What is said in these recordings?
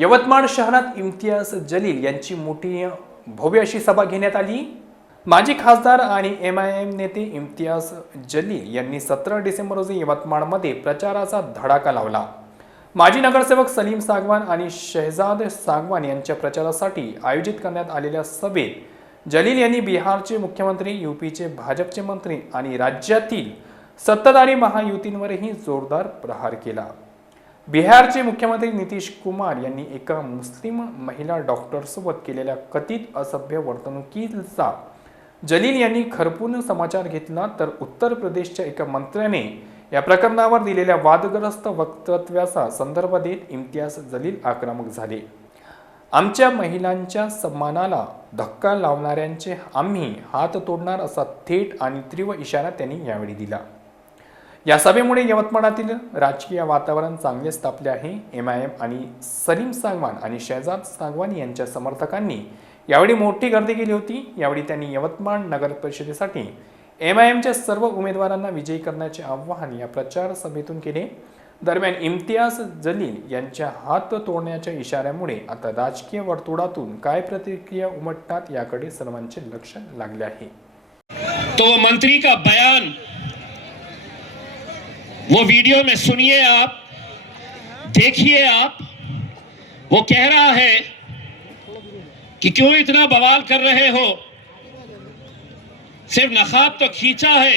यवतमाळ शहरात इम्तियाज जलील यांची मोठी भव्य अशी सभा घेण्यात आली। माजी खासदार आणि एमआयएम नेते इम्तियाज जलील यांनी 17 डिसेंबर रोजी यवतमाळमध्ये प्रचाराचा धडाका लावला। माजी नगरसेवक सलीम सागवान आणि शहजाद सागवान यांच्या प्रचारासाठी आयोजित करण्यात आलेल्या सभेत जलील यांनी बिहारचे मुख्यमंत्री, यूपीचे भाजपचे मंत्री आणि राज्यातील सत्ताधारी महायुतींवरही जोरदार प्रहार केला। बिहारचे मुख्यमंत्री नितीश कुमार यांनी एका मुस्लिम महिला डॉक्टरसोबत केलेल्या कथित असभ्य वर्तणुकीचा जलील यांनी खरपून समाचार घेतला, तर उत्तर प्रदेशच्या एका मंत्र्याने या प्रकरणावर दिलेल्या वादग्रस्त वक्तव्याचा संदर्भ देत इम्तियाज जलील आक्रमक झाले। आमच्या महिलांच्या सन्मानाला धक्का लावणाऱ्यांचे आम्ही हात तोडणार असा थेट आणि तीव्र इशारा त्यांनी यावेळी दिला। या सभेमुळे यवतमाळातील राजकीय वातावरण चांगलेच तापले आहे। एमआयएम आणि सलीम सागवान आणि शहजाद सागवान यांच्या समर्थकांनी यावेळी मोठी गर्दी केली होती। यावेळी त्यांनी यवतमाळ नगर परिषदेसाठी एमआयएमच्या सर्व उमेदवारांना विजयी करण्याचे आवाहन या प्रचार सभेतून केले। दरम्यान इम्तियाज जलील यांच्या हात तोडण्याच्या इशाऱ्यामुळे आता राजकीय वर्तुळातून काय प्रतिक्रिया उमटतात याकडे सर्वांचे लक्ष लागले आहे। तो मंत्री का बयान वो वीडियो में सुनिए, आप देखिए। आप वो कह रहा है कि क्यों इतना बवाल कर रहे हो, सिर्फ नकाब तो खींचा है,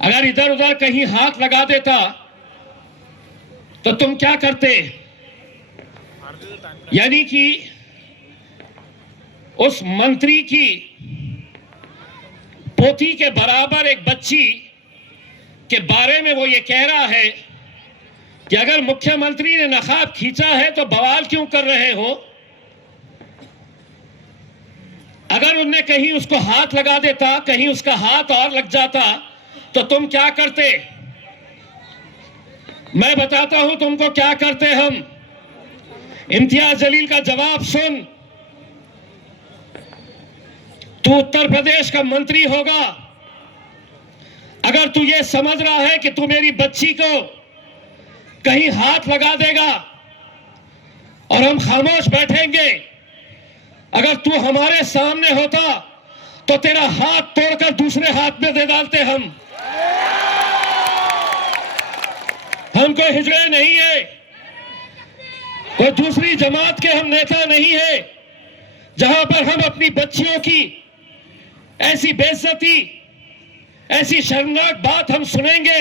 अगर इधर उधर कहीं हाथ लगा देता तो तुम क्या करते। यानी कि उस मंत्री की पोती के बराबर एक बच्ची के बारे में वो ये कह रहा है कि अगर मुख्यमंत्री ने नकाब खींचा है तो बवाल क्यों कर रहे हो। अगर उनने कहीं उसको हाथ लगा देता, कहीं उसका हाथ और लग जाता तो तुम क्या करते। मैं बताता हूं तुमको क्या करते हम। इम्तियाज जलील का जवाब सुन। तू उत्तर प्रदेश का मंत्री होगा, अगर तू ये समझ रहा है कि तू मेरी बच्ची को कहीं हाथ लगा देगा और हम खामोश बैठेंगे, अगर तू हमारे सामने होता तो तेरा हाथ तोड़कर दूसरे हाथ में दे डालते हम। कोई हिजड़े नहीं है, कोई दूसरी जमात के हम नेता नहीं है, जहां पर हम अपनी बच्चियों की ऐसी बेइज्जती, ऐसी शर्मनाक बात हम सुनेंगे